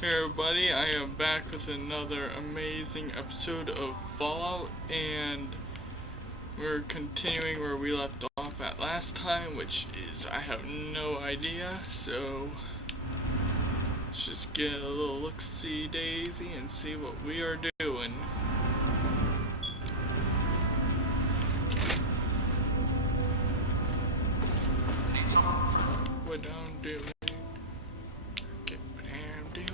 Hey everybody, I am back with another amazing episode of Fallout, and we're continuing where we left off at last time, which is, I have no idea, so let's just get a little look-see daisy and see what we are doing. What I'm doing. Get what I'm doing.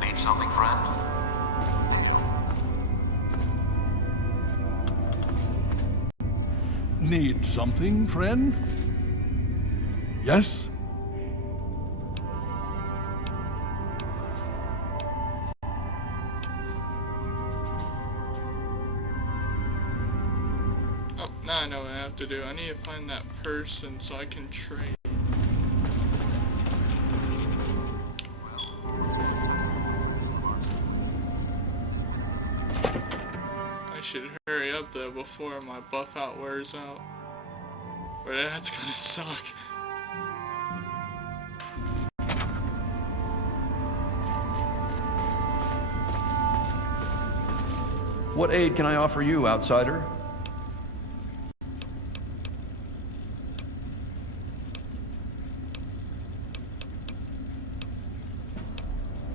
Need something, friend? Need something, friend? Yes? Oh, now I know what I have to do. I need to find that person so I can trade. I should hurry up though before my buff out wears out. Or that's gonna suck. What aid can I offer you, outsider?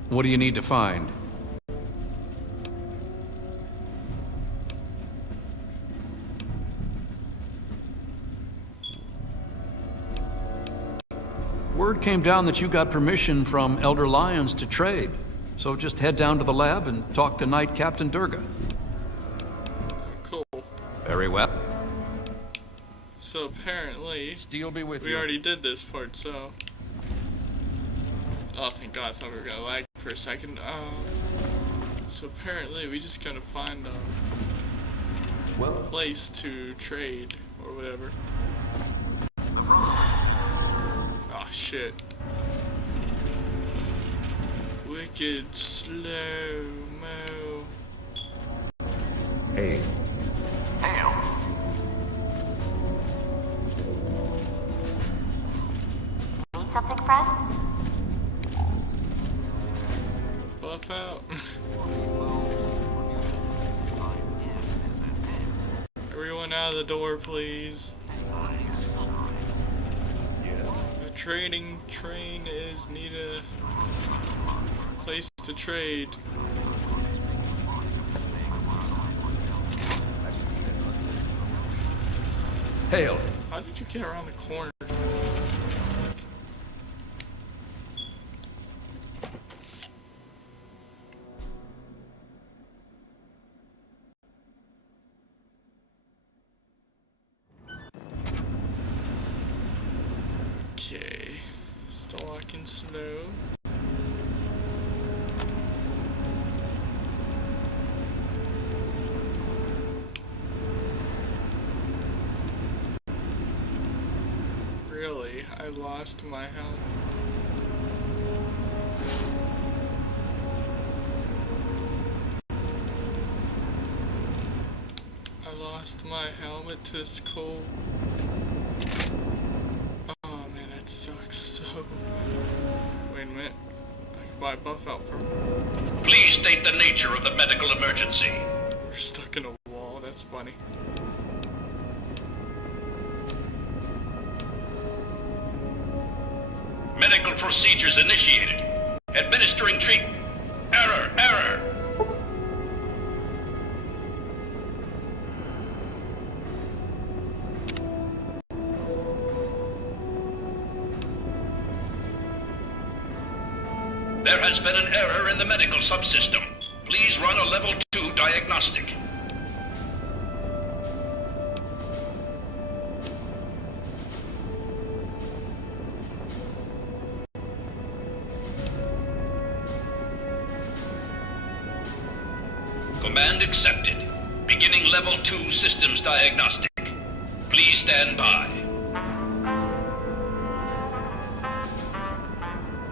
What do you need to find? Word came down that you got permission from Elder Lyons to trade. So just head down to the lab and talk to Knight Captain Durga. Cool. Very well. So apparently, Steel be with we you. already did this part, so... Oh, thank God, I thought we were gonna lag for a second. So apparently we just gotta find a place to trade, or whatever. Oh shit. Wicked slow-mo. Hey, Hail. Need something, friend? Buff out. Everyone out of the door, please. The trading train is need a place to trade. Hail. How did you get around the corner? Okay, still walking slow. Really, I lost my helmet. I lost my helmet to this cold. Oh man, that sucks so. Wait a minute. I can buy a buff out from. Please state the nature of the medical emergency. We're stuck in a wall. That's funny. Medical procedures initiated. Administering treatment. Error. There has been an error in the medical subsystem. Please run a level 2 diagnostic. Command accepted. Beginning level 2 systems diagnostic. Please stand by.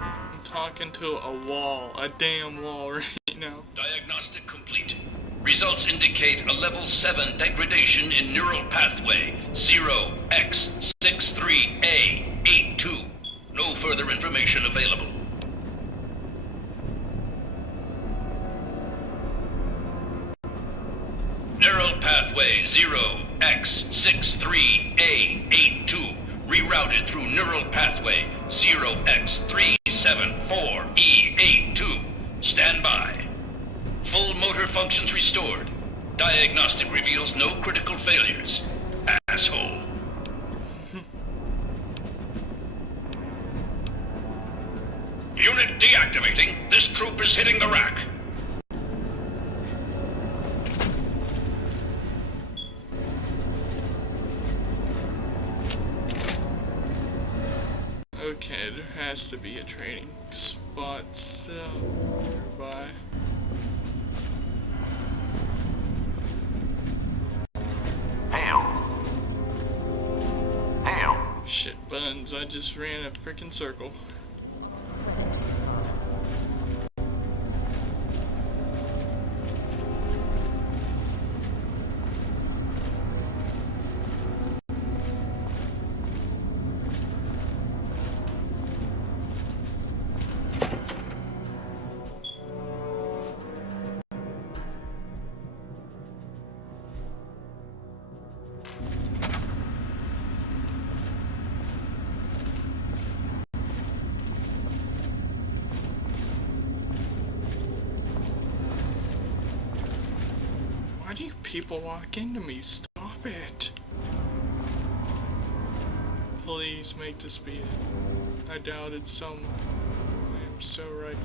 I'm talking to a wall, a damn wall right now. Diagnostic complete. Results indicate a level 7 degradation in neural pathway 0x63A82. No further information available. pathway 0x63A82 rerouted through neural pathway 0x374E82. Stand by. Full motor functions restored. Diagnostic reveals no critical failures. Asshole. Unit deactivating. This troop is hitting the rack. Okay, there has to be a trading spot still nearby. Shit buttons, I just ran a freaking circle. Why do you people walk into me? Stop it. Please make this be it. I doubted someone. I am so right.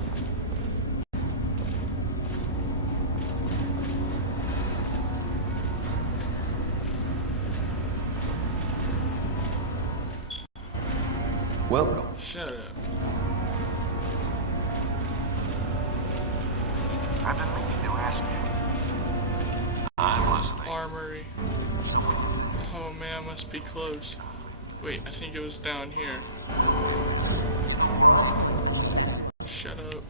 Welcome. Shut up. I've been meaning to ask you. I'm listening. Armory. Oh man, I must be close. Wait, I think it was down here. Shut up.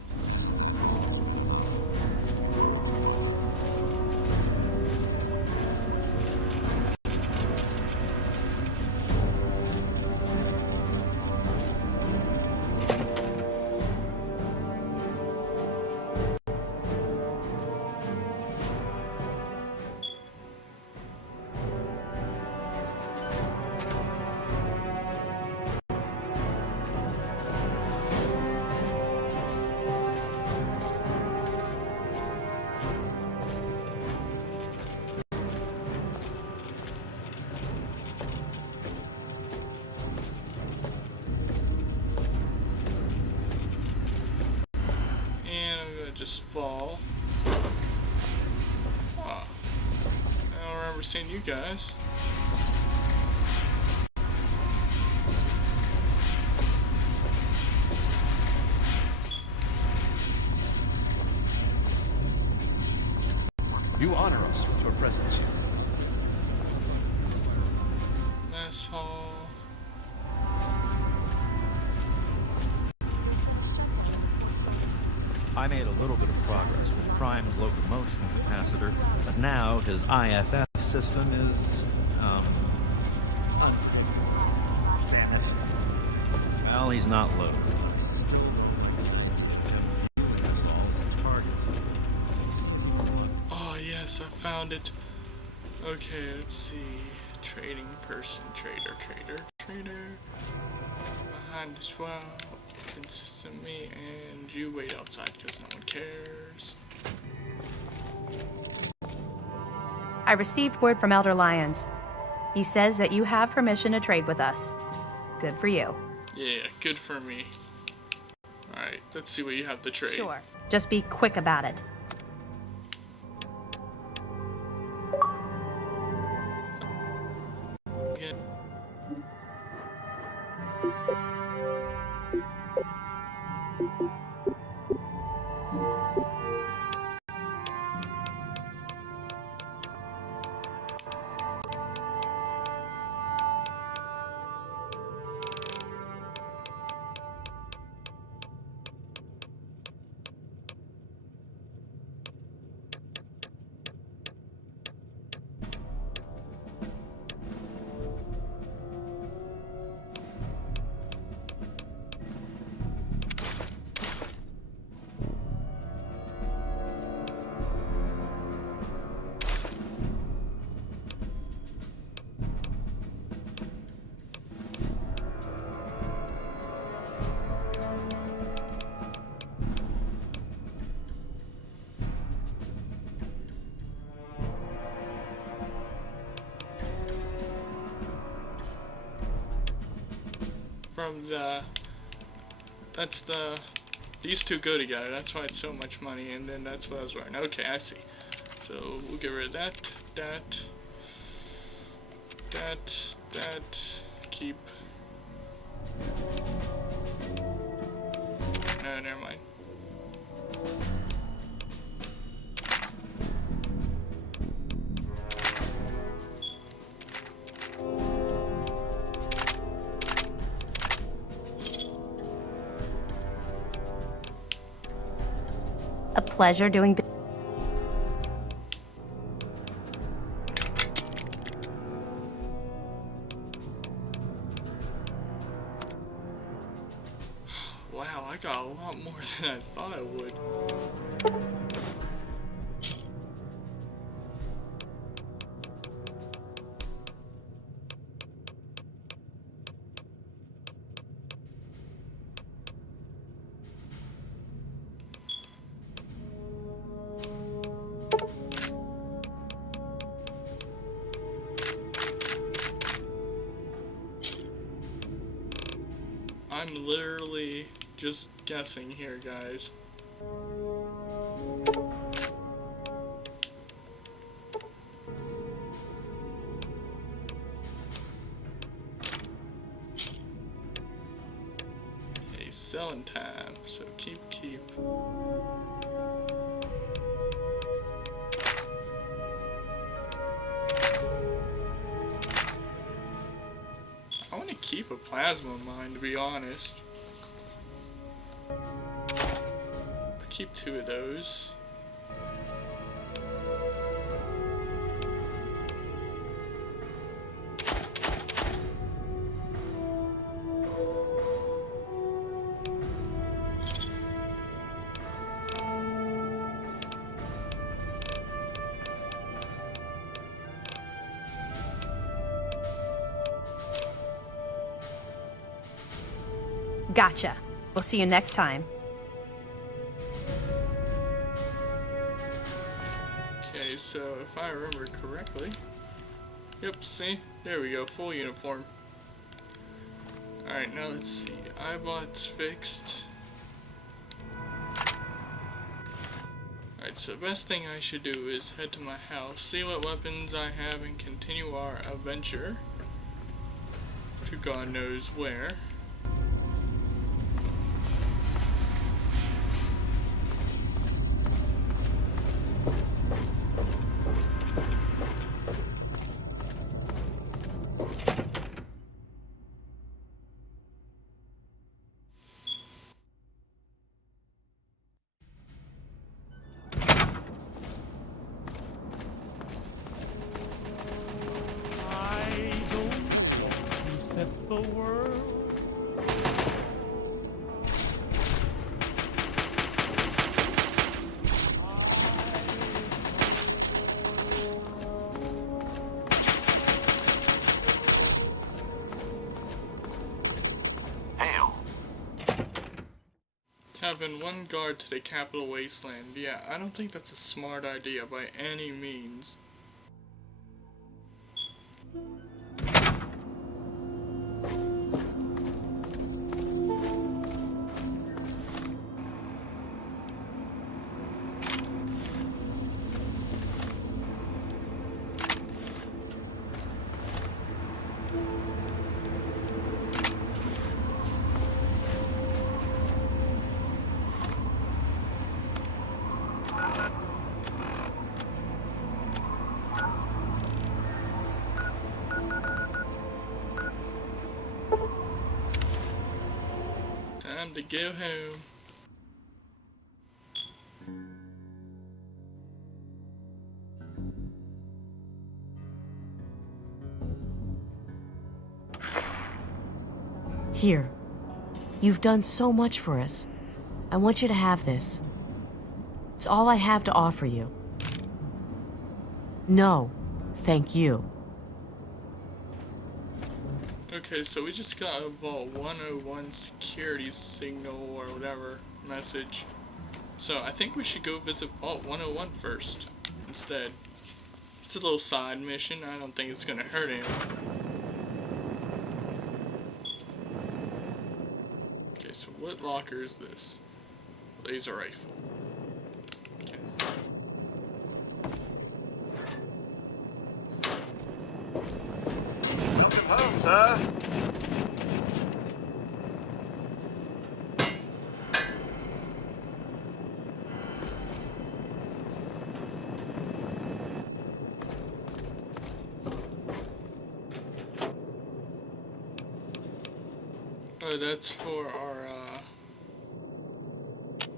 Just fall. Ah, I don't remember seeing you guys. You honor us with your presence. Mess hall. I made a little bit of progress with Prime's locomotion capacitor, but now his IFF system is, well, he's not loaded. Oh yes, I found it. Okay, let's see. Trading person, trader. Behind this wall, consists of me and you wait outside because no one cares. I received word from Elder Lyons. He says that you have permission to trade with us. Good for you. Yeah, good for me. Alright, let's see what you have to trade. Sure. Just be quick about it. Again. from the, that's the, these two go together, that's why it's so much money, and then that's what I was wearing. Okay, I see. So we'll get rid of that, keep. No, never mind. A pleasure doing business. Wow, I got a lot more than I thought I would. I'm literally just guessing here, guys. Okay, selling time, so keep. I want to keep a plasma mine, to be honest. I'll keep 2 of those. Gotcha. We'll see you next time. Okay, so if I remember correctly, yep, see, there we go, full uniform. Alright, now let's see, iBot's fixed. Alright, so the best thing I should do is head to my house, see what weapons I have, and continue our adventure to God knows where. I don't want to set the world. Hail. Having 1 guard to the capital wasteland. Yeah, I don't think that's a smart idea by any means. Time to go home. Here. You've done so much for us. I want you to have this. It's all I have to offer you. No, thank you. Okay, so we just got a Vault 101 security signal or whatever message. So I think we should go visit Vault 101 first instead. It's a little side mission. I don't think it's gonna hurt anyone. What locker is this? Laser rifle. Okay. Welcome home, sir. Oh, that's for our,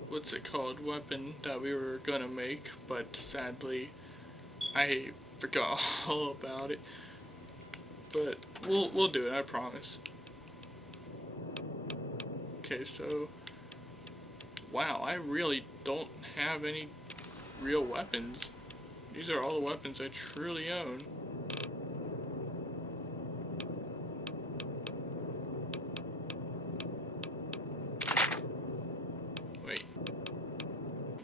what's it called, weapon that we were gonna make, but sadly, I forgot all about it. But we'll do it, I promise. Okay, so, wow, I really don't have any real weapons. These are all the weapons I truly own. Wait.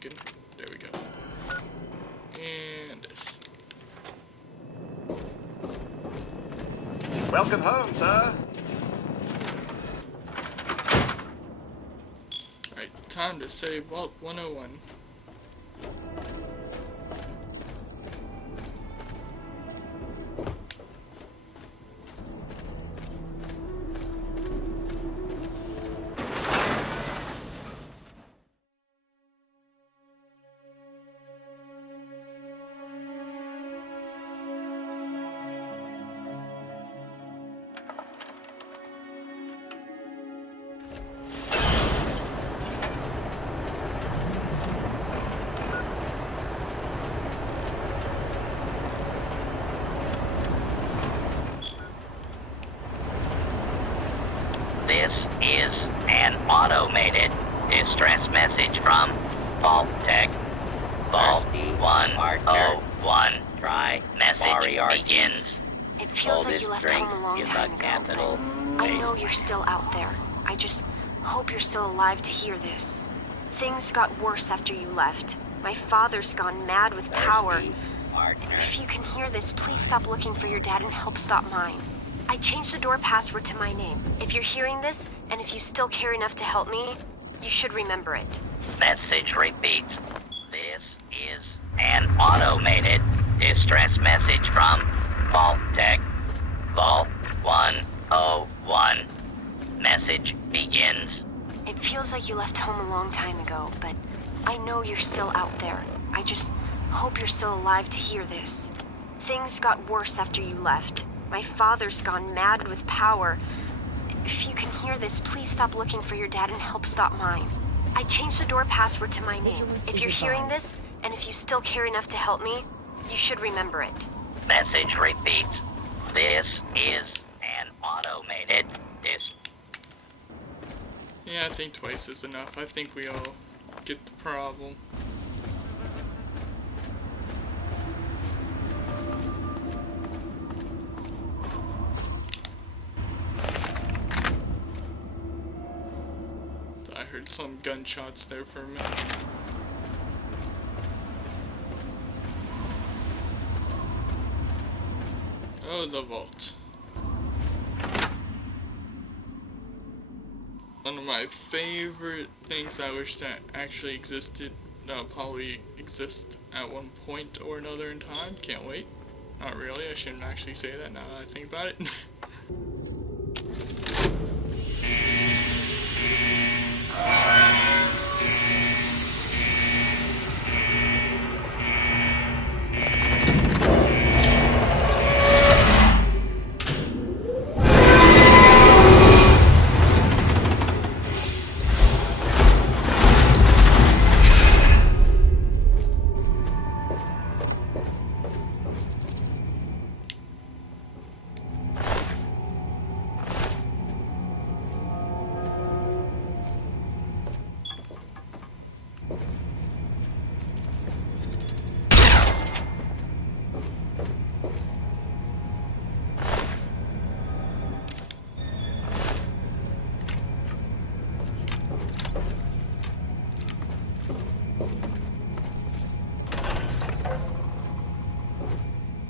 Good. There we go. And this. Welcome home, sir. Alright, time to save Vault 101. This is an automated distress message from Vault Tech. Vault 101. Try message begins. It feels like you left home a long time ago, but I know you're still out there. I just hope you're still alive to hear this. Things got worse after you left. My father's gone mad with power. If you can hear this, please stop looking for your dad and help stop mine. I changed the door password to my name. If you're hearing this, and if you still care enough to help me, you should remember it. Message repeats. This is an automated distress message from Vault Tech. Vault 101. Message begins. It feels like you left home a long time ago, but I know you're still out there. I just hope you're still alive to hear this. Things got worse after you left. My father's gone mad with power. If you can hear this, please stop looking for your dad and help stop mine. I changed the door password to my name. If you're hearing this, and if you still care enough to help me, you should remember it. Message repeats. This is an automated Yeah, I think twice is enough. I think we all get the problem. I heard some gunshots there for a minute. Oh, the vault. One of my favorite things I wish that actually existed, that'll probably exist at one point or another in time. Can't wait. Not really, I shouldn't actually say that now that I think about it.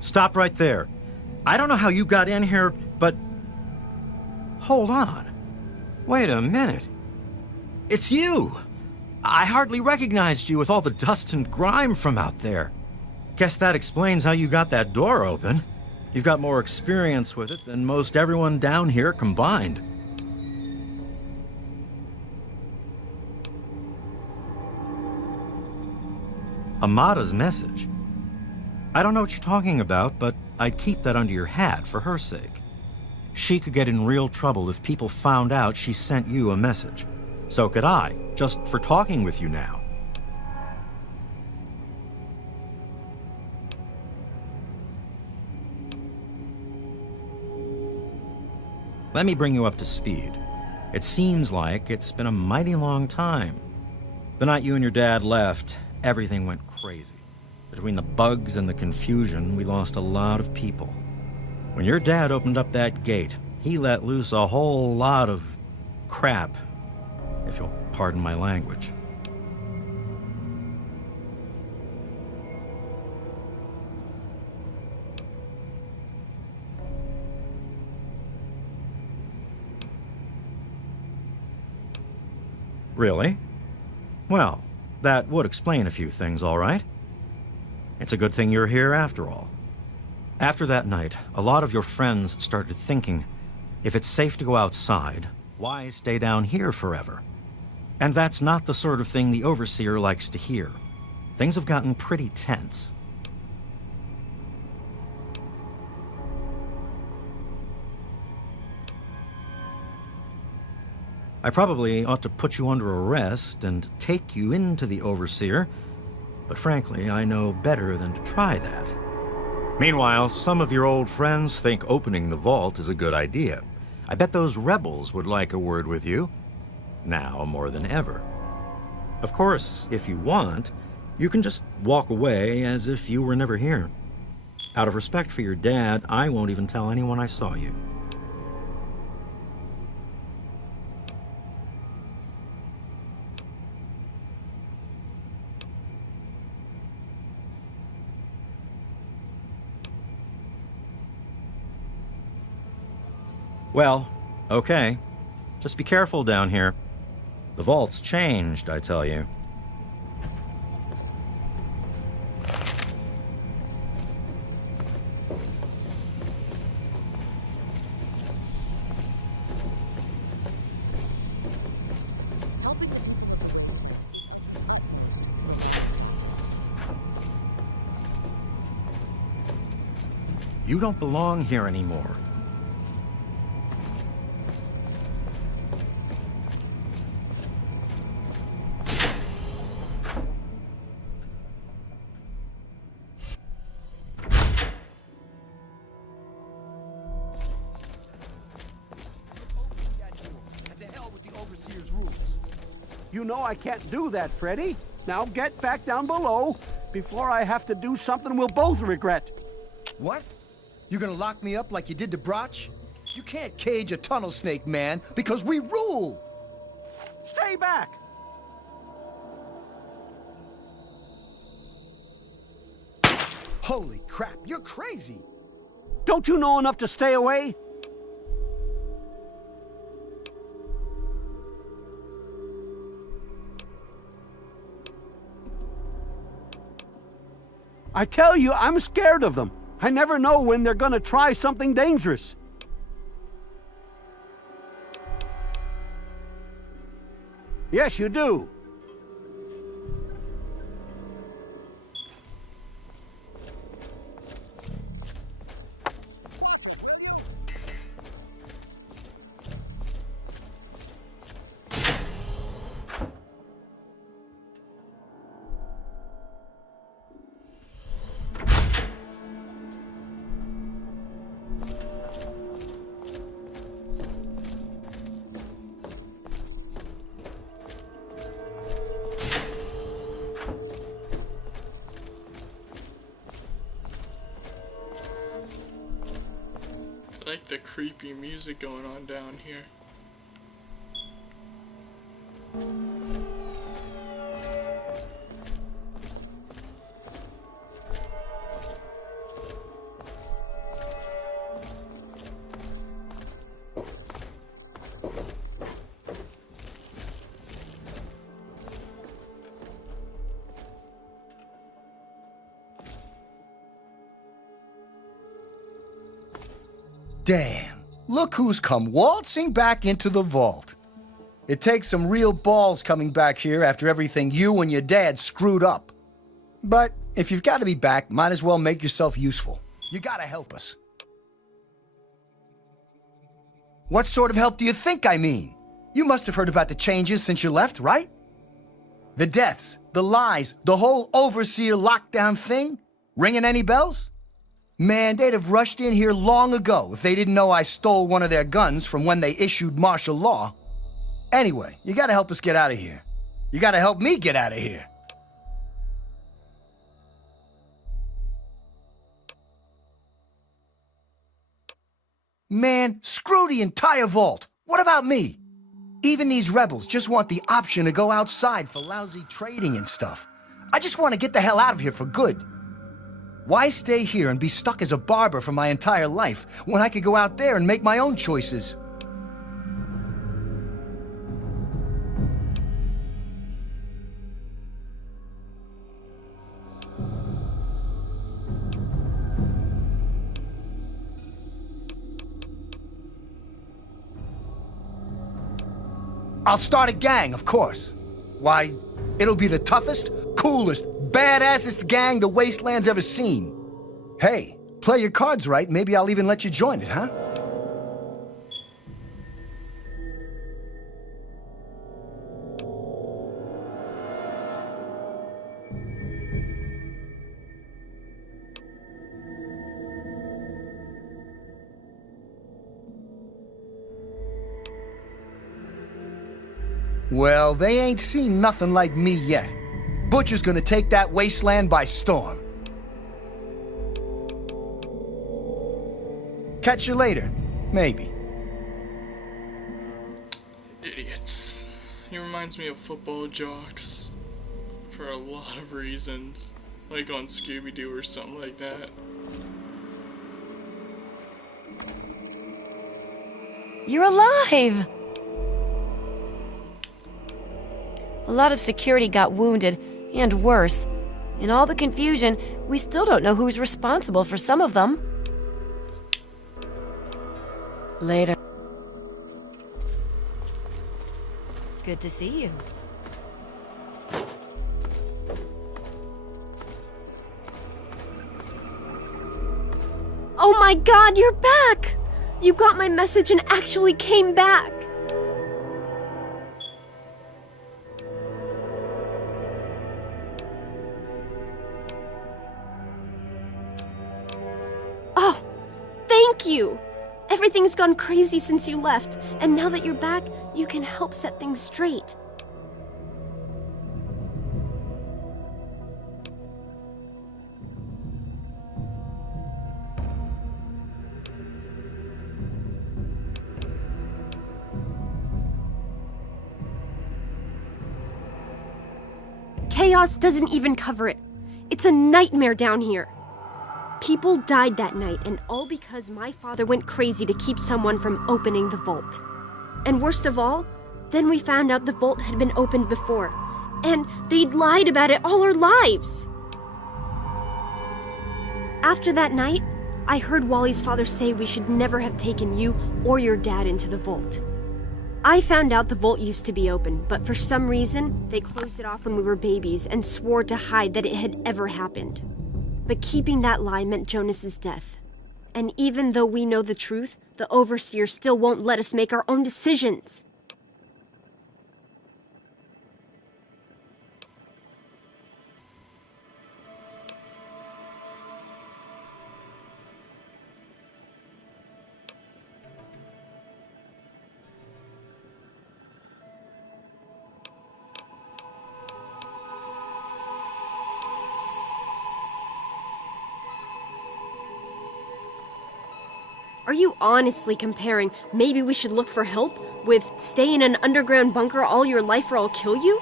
Stop right there. I don't know how you got in here, but... Hold on. Wait a minute. It's you! I hardly recognized you with all the dust and grime from out there. Guess that explains how you got that door open. You've got more experience with it than most everyone down here combined. Amada's message. I don't know what you're talking about, but I'd keep that under your hat for her sake. She could get in real trouble if people found out she sent you a message. So could I, just for talking with you now. Let me bring you up to speed. It seems like it's been a mighty long time. The night you and your dad left, everything went crazy. Between the bugs and the confusion, we lost a lot of people. When your dad opened up that gate, he let loose a whole lot of crap, if you'll pardon my language. Really? Well, that would explain a few things, all right. It's a good thing you're here after all. After that night, a lot of your friends started thinking, if it's safe to go outside, why stay down here forever? And that's not the sort of thing the Overseer likes to hear. Things have gotten pretty tense. I probably ought to put you under arrest and take you into the Overseer, but frankly, I know better than to try that. Meanwhile, some of your old friends think opening the vault is a good idea. I bet those rebels would like a word with you, now more than ever. Of course, if you want, you can just walk away as if you were never here. Out of respect for your dad, I won't even tell anyone I saw you. Well, okay. Just be careful down here. The vault's changed, I tell you. You don't belong here anymore. You know I can't do that, Freddy. Now get back down below before I have to do something we'll both regret. What? You gonna lock me up like you did to Broch? You can't cage a tunnel snake, man, because we rule! Stay back! Holy crap, you're crazy! Don't you know enough to stay away? I tell you, I'm scared of them. I never know when they're gonna try something dangerous. Yes, you do. I like the creepy music going on down here. Damn, look who's come waltzing back into the vault. It takes some real balls coming back here after everything you and your dad screwed up. But if you've got to be back, might as well make yourself useful. You gotta help us. What sort of help do you think I mean? You must have heard about the changes since you left, right? The deaths, the lies, the whole overseer lockdown thing? Ringing any bells? Man, they'd have rushed in here long ago if they didn't know I stole one of their guns from when they issued martial law. Anyway, you gotta help us get out of here. You gotta help me get out of here. Man, screw the entire vault. What about me? Even these rebels just want the option to go outside for lousy trading and stuff. I just want to get the hell out of here for good. Why stay here and be stuck as a barber for my entire life when I could go out there and make my own choices? I'll start a gang, of course. Why, it'll be the toughest, coolest, badassest gang the Wasteland's ever seen. Hey, play your cards right, maybe I'll even let you join it, huh? Well, they ain't seen nothing like me yet. Butcher's gonna take that wasteland by storm. Catch you later. Maybe. Idiots. He reminds me of football jocks. For a lot of reasons. Like on Scooby-Doo or something like that. You're alive! A lot of security got wounded, and worse. In all the confusion, we still don't know who's responsible for some of them. Later. Good to see you. Oh my God, you're back! You got my message and actually came back. Oh, thank you! Everything's gone crazy since you left, and now that you're back, you can help set things straight. Chaos doesn't even cover it. It's a nightmare down here. People died that night, and all because my father went crazy to keep someone from opening the vault. And worst of all, then we found out the vault had been opened before, and they'd lied about it all our lives. After that night, I heard Wally's father say we should never have taken you or your dad into the vault. I found out the vault used to be open, but for some reason, they closed it off when we were babies and swore to hide that it had ever happened. But keeping that lie meant Jonas's death. And even though we know the truth, the Overseer still won't let us make our own decisions. Are you honestly comparing maybe we should look for help with stay in an underground bunker all your life or I'll kill you?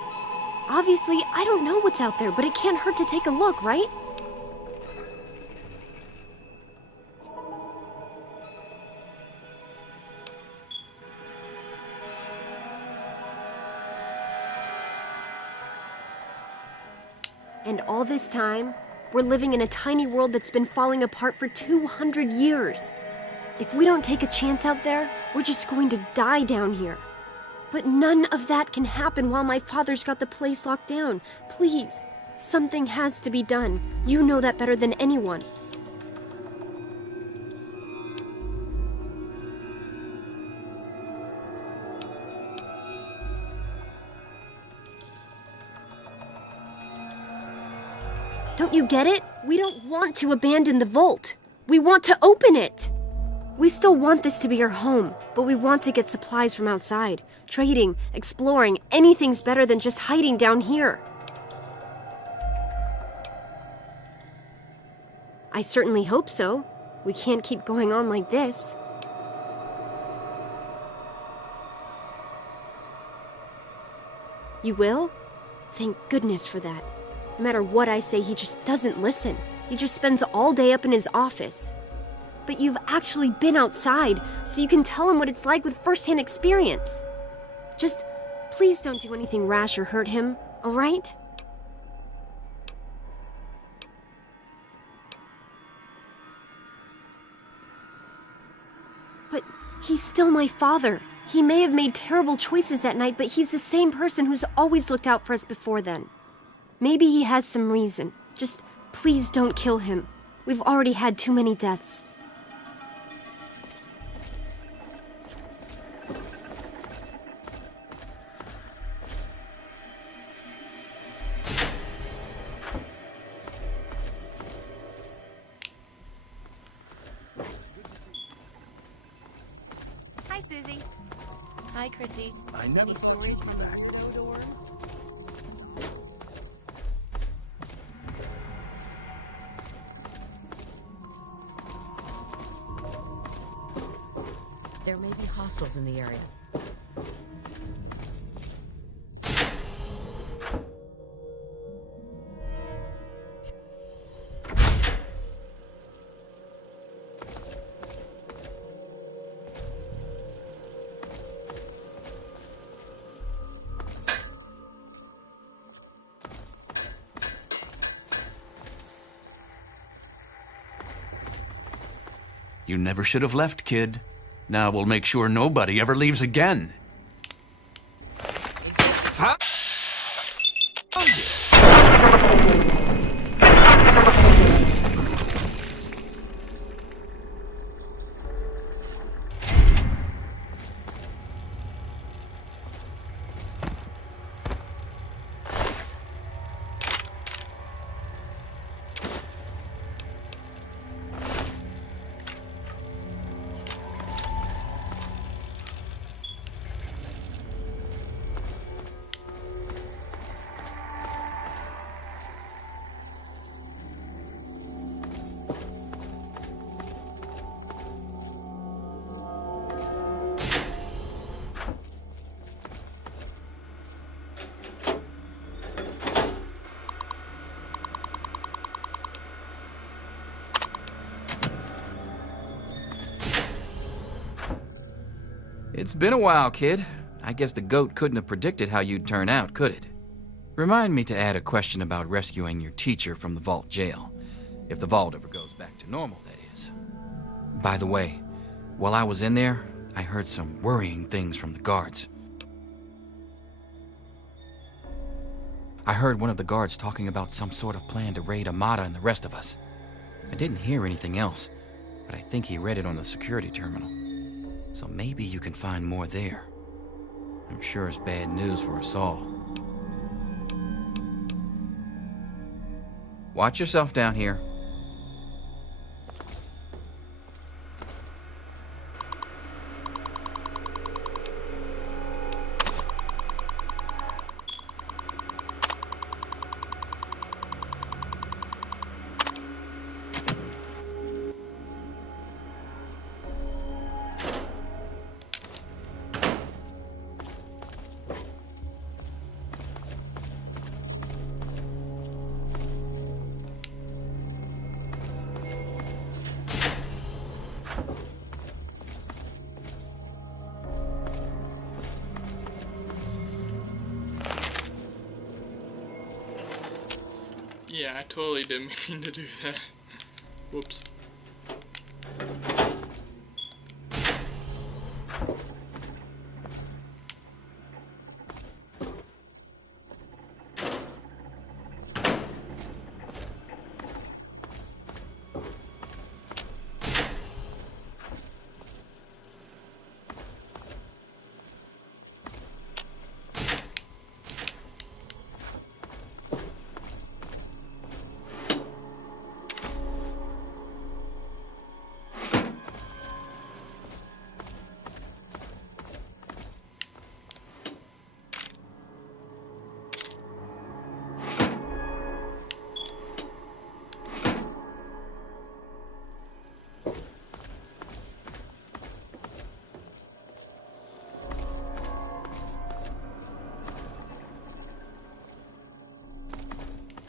Obviously, I don't know what's out there, but it can't hurt to take a look, right? And all this time, we're living in a tiny world that's been falling apart for 200 years. If we don't take a chance out there, we're just going to die down here. But none of that can happen while my father's got the place locked down. Please, something has to be done. You know that better than anyone. Don't you get it? We don't want to abandon the vault. We want to open it. We still want this to be our home, but we want to get supplies from outside. Trading, exploring, anything's better than just hiding down here. I certainly hope so. We can't keep going on like this. You will? Thank goodness for that. No matter what I say, he just doesn't listen. He just spends all day up in his office. But you've actually been outside, so you can tell him what it's like with first-hand experience. Just, please don't do anything rash or hurt him, all right? But he's still my father. He may have made terrible choices that night, but he's the same person who's always looked out for us before then. Maybe he has some reason. Just, please don't kill him. We've already had too many deaths. Hi, Susie. Hi, Chrissy. Any stories from Theodore? There may be hostiles in the area. You never should have left, kid. Now we'll make sure nobody ever leaves again. Huh? It's been a while, kid. I guess the goat couldn't have predicted how you'd turn out, could it? Remind me to add a question about rescuing your teacher from the vault jail. If the vault ever goes back to normal, that is. By the way, while I was in there, I heard some worrying things from the guards. I heard one of the guards talking about some sort of plan to raid Amata and the rest of us. I didn't hear anything else, but I think he read it on the security terminal. So maybe you can find more there. I'm sure it's bad news for us all. Watch yourself down here. Yeah, I totally didn't mean to do that. Whoops.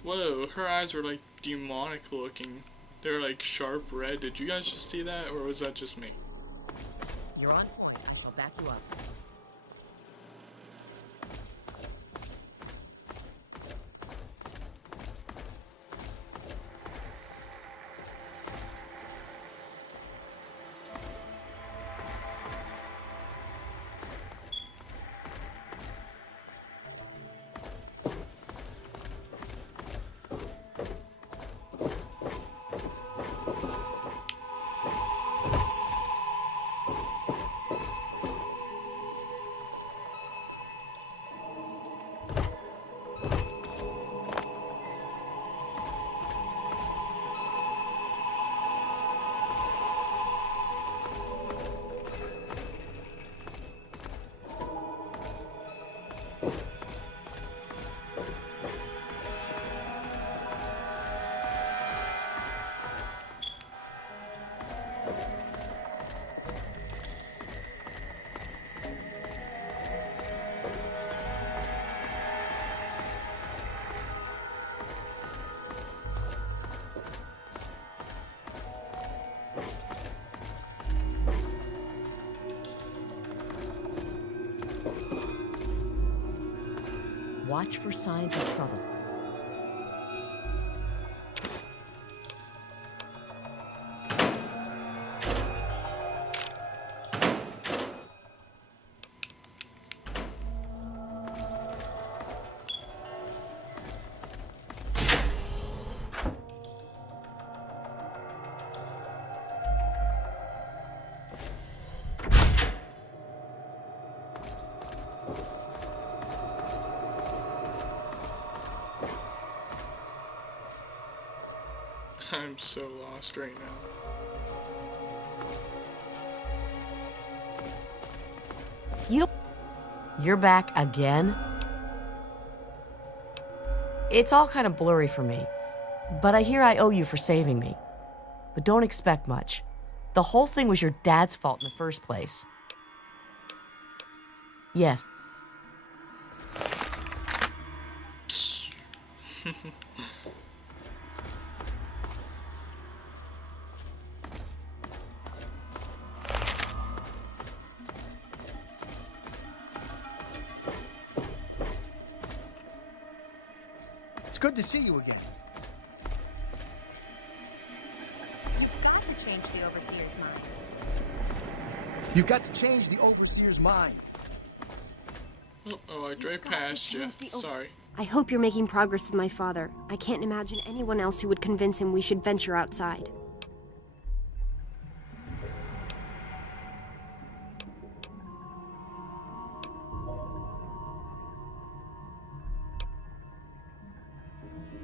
Whoa, her eyes were like demonic looking. They were like sharp red. Did you guys just see that, or was that just me? You're on point. I'll back you up. Watch for signs of trouble. I'm so lost right now. You're back again? It's all kind of blurry for me, but I hear I owe you for saving me. But don't expect much. The whole thing was your dad's fault in the first place. Yes. It's good to see you again. You've got to change the Overseer's mind. You've got to change the Overseer's mind. Oh, I drove past you. Sorry. I hope you're making progress with my father. I can't imagine anyone else who would convince him we should venture outside.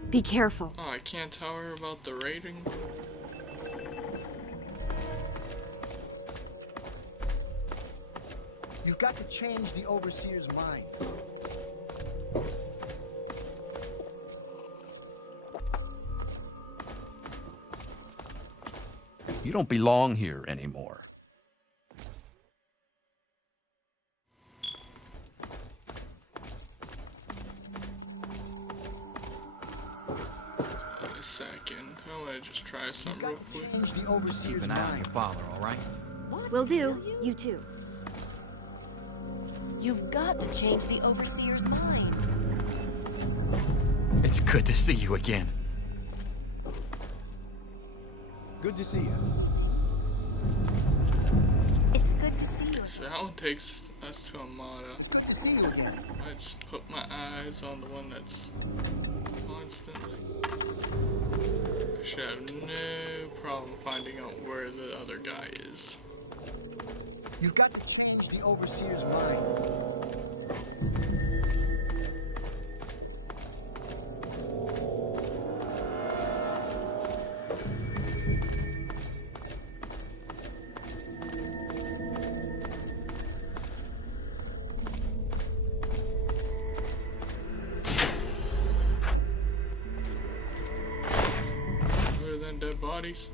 Be careful. Oh, I can't tell her about the rating. You've got to change the Overseer's mind. You don't belong here anymore. Wait a second. I want to just try something real quick. Change the Overseer's Keep an eye on mind. your father, all right? Will do. You too. You've got to change the Overseer's mind. It's good to see you again. Good to see you. It's good to see you. So that one takes us to Amada. Good to see you again. I just put my eyes on the one that's constantly. I should have no problem finding out where the other guy is. You've got to change the Overseer's mind. Other than dead bodies.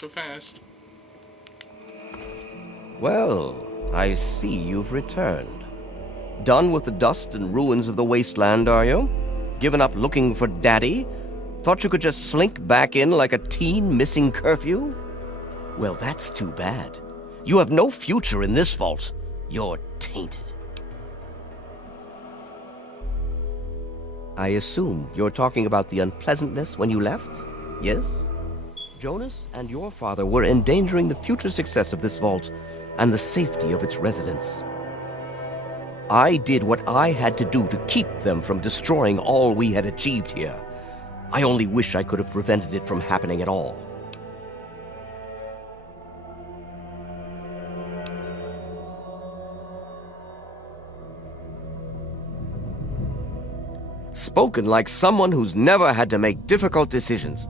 so fast. Well, I see you've returned. Done with the dust and ruins of the wasteland, are you? Given up looking for Daddy? Thought you could just slink back in like a teen missing curfew? Well, that's too bad. You have no future in this vault. You're tainted. I assume you're talking about the unpleasantness when you left? Yes? Jonas and your father were endangering the future success of this vault and the safety of its residents. I did what I had to do to keep them from destroying all we had achieved here. I only wish I could have prevented it from happening at all. Spoken like someone who's never had to make difficult decisions.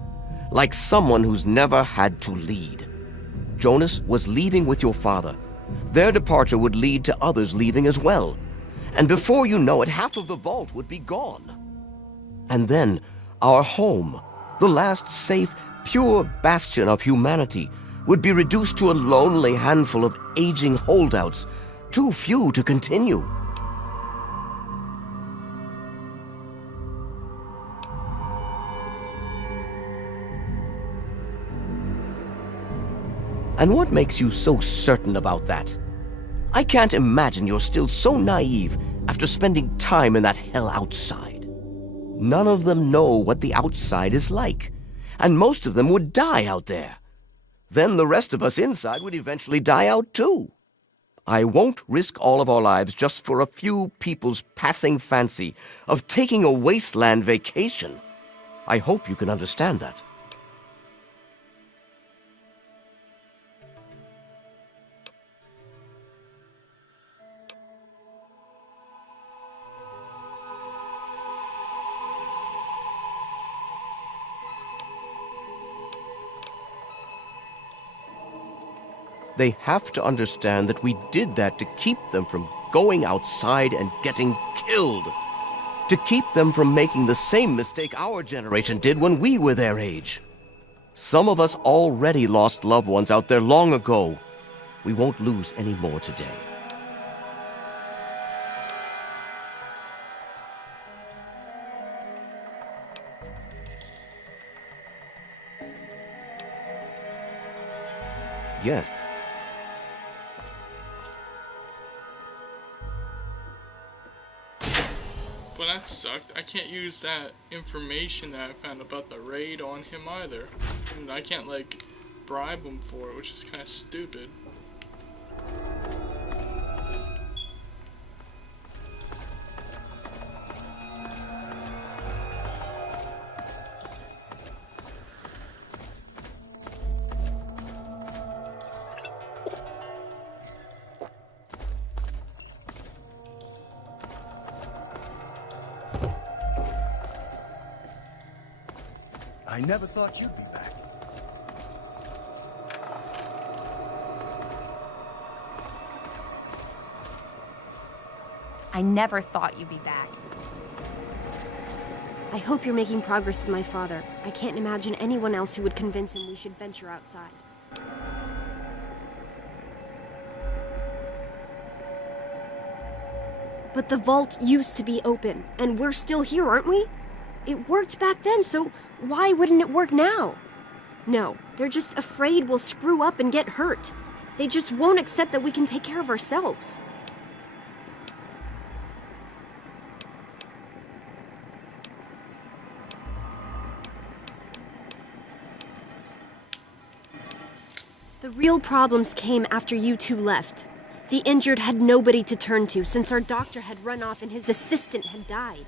Like someone who's never had to lead. Jonas was leaving with your father. Their departure would lead to others leaving as well. And before you know it, half of the vault would be gone. And then, our home, the last safe, pure bastion of humanity, would be reduced to a lonely handful of aging holdouts, too few to continue. And what makes you so certain about that? I can't imagine you're still so naive after spending time in that hell outside. None of them know what the outside is like, and most of them would die out there. Then the rest of us inside would eventually die out too. I won't risk all of our lives just for a few people's passing fancy of taking a wasteland vacation. I hope you can understand that. They have to understand that we did that to keep them from going outside and getting killed. To keep them from making the same mistake our generation did when we were their age. Some of us already lost loved ones out there long ago. We won't lose any more today. Yes. Well, that sucked. I can't use that information that I found about the raid on him either. And I can't, like, bribe him for it, which is kind of stupid. I never thought you'd be back. I never thought you'd be back. I hope you're making progress with my father. I can't imagine anyone else who would convince him we should venture outside. But the vault used to be open, and we're still here, aren't we? It worked back then, so why wouldn't it work now? No, they're just afraid we'll screw up and get hurt. They just won't accept that we can take care of ourselves. The real problems came after you two left. The injured had nobody to turn to since our doctor had run off and his assistant had died.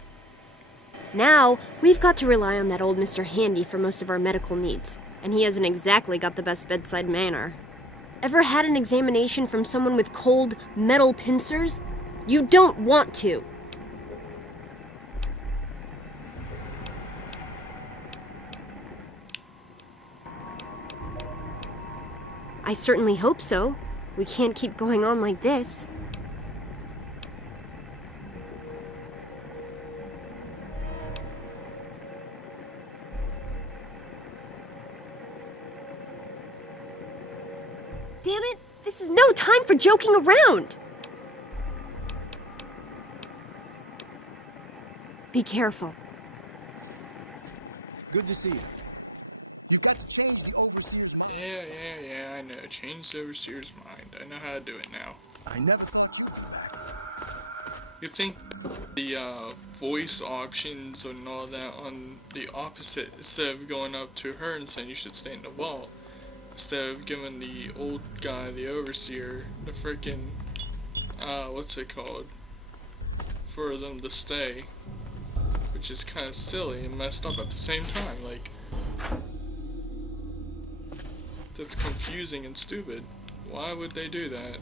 Now, we've got to rely on that old Mr. Handy for most of our medical needs, and he hasn't exactly got the best bedside manner. Ever had an examination from someone with cold, metal pincers? You don't want to! I certainly hope so. We can't keep going on like this. Damn it! This is no time for joking around! Be careful. Good to see you. You've got to change the overseer's... Yeah, I know. Change the overseer's mind. I know how to do it now. I never... You think the voice options and all that on the opposite, instead of going up to her and saying you should stay in the vault, instead of giving the old guy, the overseer, the freaking, what's it called, for them to stay, which is kind of silly and messed up at the same time. Like, that's confusing and stupid. Why would they do that?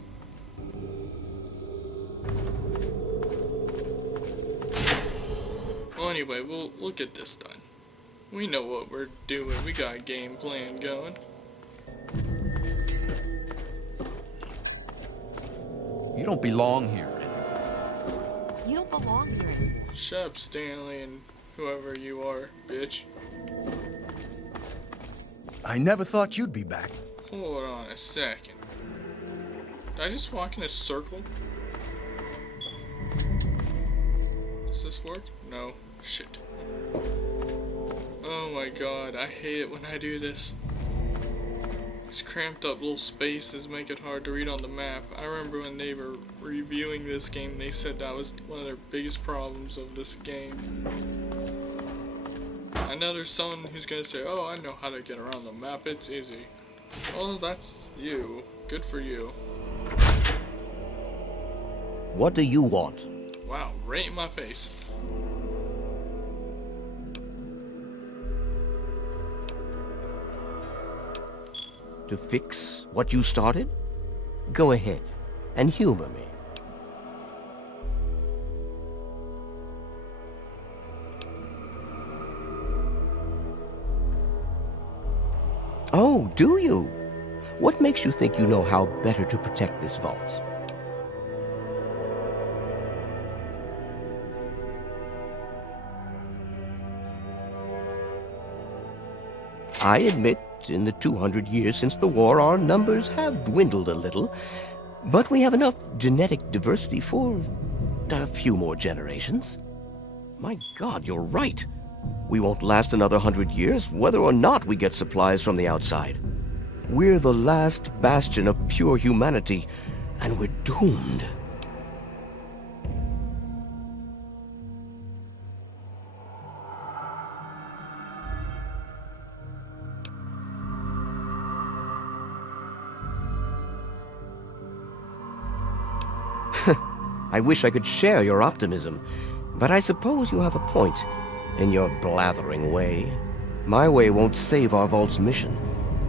Well, anyway, we'll get this done. We know what we're doing. We got a game plan going. You don't belong here. You don't belong here. Shut up, Stanley, and whoever you are, bitch. I never thought you'd be back. Hold on a second. Did I just walk in a circle? Does this work? No. Shit. Oh my god, I hate it when I do this. These cramped up little spaces make it hard to read on the map. I remember when they were reviewing this game, they said that was one of their biggest problems of this game. I know there's someone who's gonna say, oh, I know how to get around the map, it's easy. Well, that's you. Good for you. What do you want? Wow, right in my face. To fix what you started? Go ahead and humor me. Oh, do you? What makes you think you know how better to protect this vault? I admit, in the 200 years since the war, our numbers have dwindled a little, but we have enough genetic diversity for a few more generations. My God, you're right. We won't last another 100 years, whether or not we get supplies from the outside. We're the last bastion of pure humanity, and we're doomed. I wish I could share your optimism, but I suppose you have a point in your blathering way. My way won't save our vault's mission,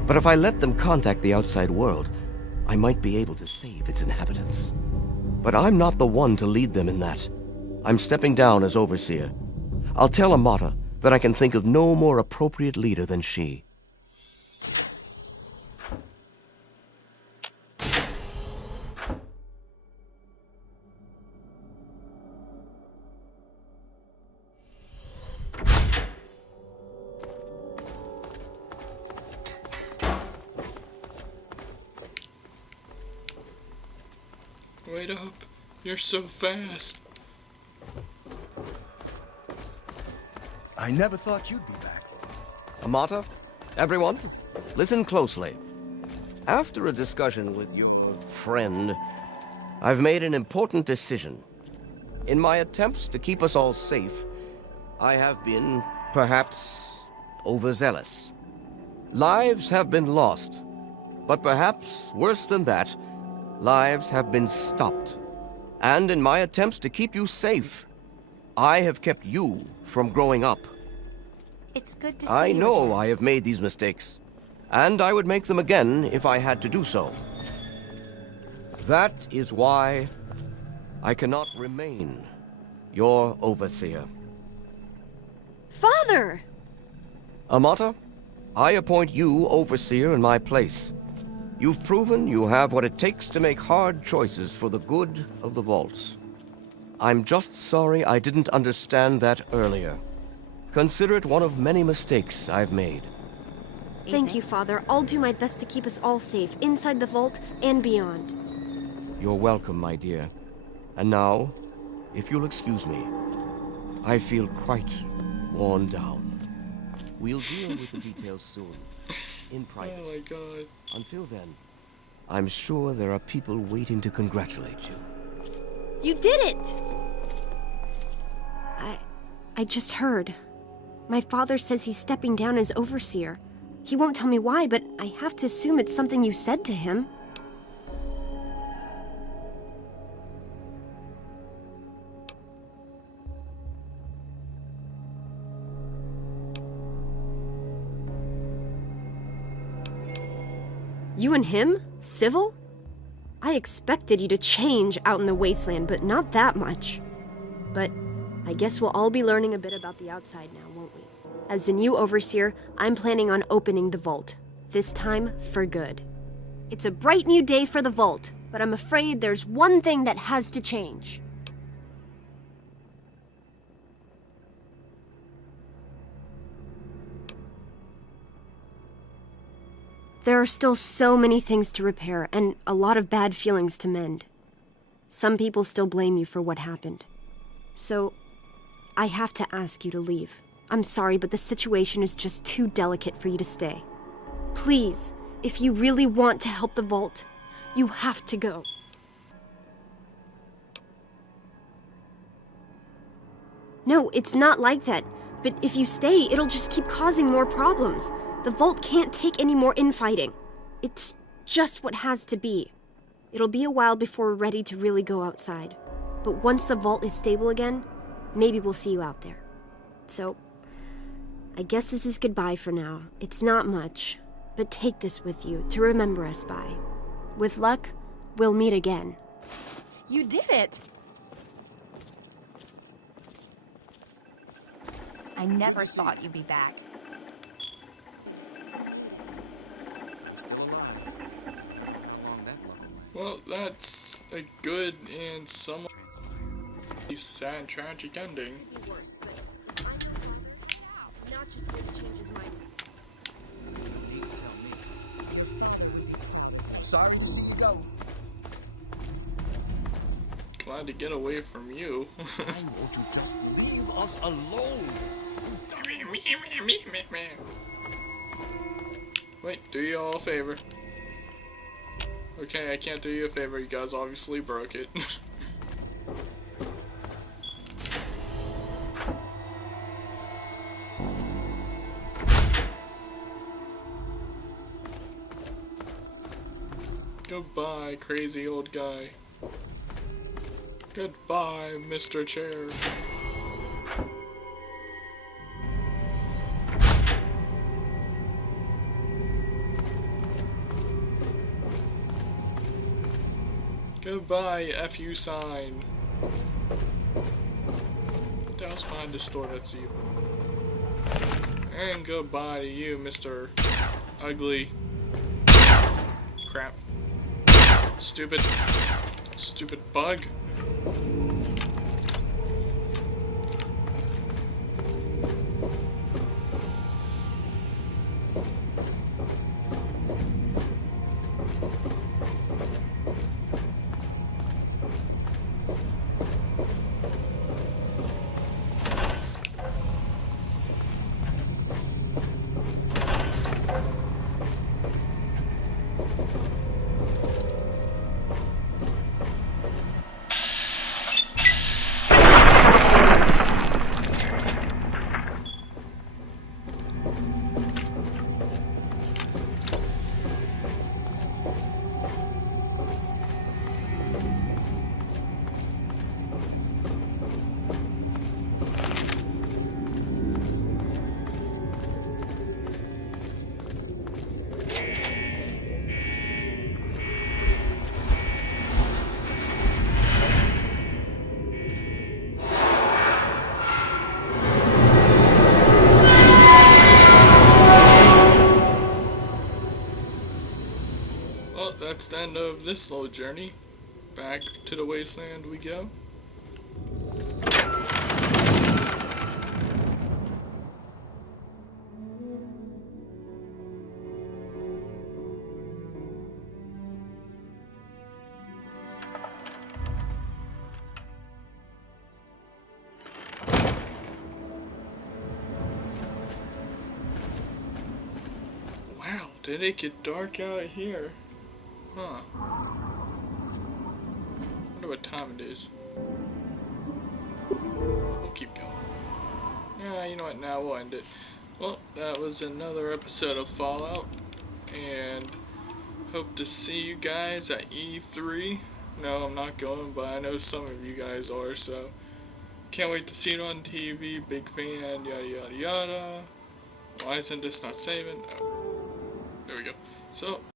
but if I let them contact the outside world, I might be able to save its inhabitants. But I'm not the one to lead them in that. I'm stepping down as overseer. I'll tell Amata that I can think of no more appropriate leader than she. Wait up. You're so fast. I never thought you'd be back. Amata, everyone, listen closely. After a discussion with your friend, I've made an important decision. In my attempts to keep us all safe, I have been, perhaps, overzealous. Lives have been lost, but perhaps worse than that, lives have been stopped. And in my attempts to keep you safe, I have kept you from growing up. It's good to see I you know again. I have made these mistakes, and I would make them again if I had to do so. That is why I cannot remain your overseer. Father! Amata, I appoint you overseer in my place. You've proven you have what it takes to make hard choices for the good of the vaults. I'm just sorry I didn't understand that earlier. Consider it one of many mistakes I've made. Thank you, Father. I'll do my best to keep us all safe, inside the vault and beyond. You're welcome, my dear. And now, if you'll excuse me, I feel quite worn down. We'll deal with the details soon, in private. Oh my god. Until then, I'm sure there are people waiting to congratulate you. You did it! I just heard. My father says he's stepping down as overseer. He won't tell me why, but I have to assume it's something you said to him. You and him? Civil? I expected you to change out in the wasteland, but not that much. But I guess we'll all be learning a bit about the outside now, won't we? As the new overseer, I'm planning on opening the vault. This time, for good. It's a bright new day for the vault, but I'm afraid there's one thing that has to change. There are still so many things to repair, and a lot of bad feelings to mend. Some people still blame you for what happened. So, I have to ask you to leave. I'm sorry, but the situation is just too delicate for you to stay. Please, if you really want to help the vault, you have to go. No, it's not like that. But if you stay, it'll just keep causing more problems. The vault can't take any more infighting. It's just what has to be. It'll be a while before we're ready to really go outside. But once the vault is stable again, maybe we'll see you out there. So, I guess this is goodbye for now. It's not much, but take this with you to remember us by. With luck, we'll meet again. You did it! I never thought you'd be back. Well, that's a good and somewhat sad, tragic ending. Son, you go. Glad to get away from you. Why won't you just leave us alone? Wait, do you all a favor. Okay, I can't do you a favor. You guys obviously broke it. Goodbye, crazy old guy. Goodbye, Mr. Chair. Goodbye, FU sign. That was behind this door, that's you. And goodbye to you, Mr. Ugly. Crap. Stupid bug. That's the end of this little journey. Back to the wasteland we go. Did it get dark out here? Huh. Wonder what time it is. We'll keep going. Yeah, you know what, now we'll end it. Well, that was another episode of Fallout, and hope to see you guys at E3. No, I'm not going, but I know some of you guys are, so can't wait to see it on TV. Big fan, yada yada yada. Why isn't this not saving? Oh, there we go. So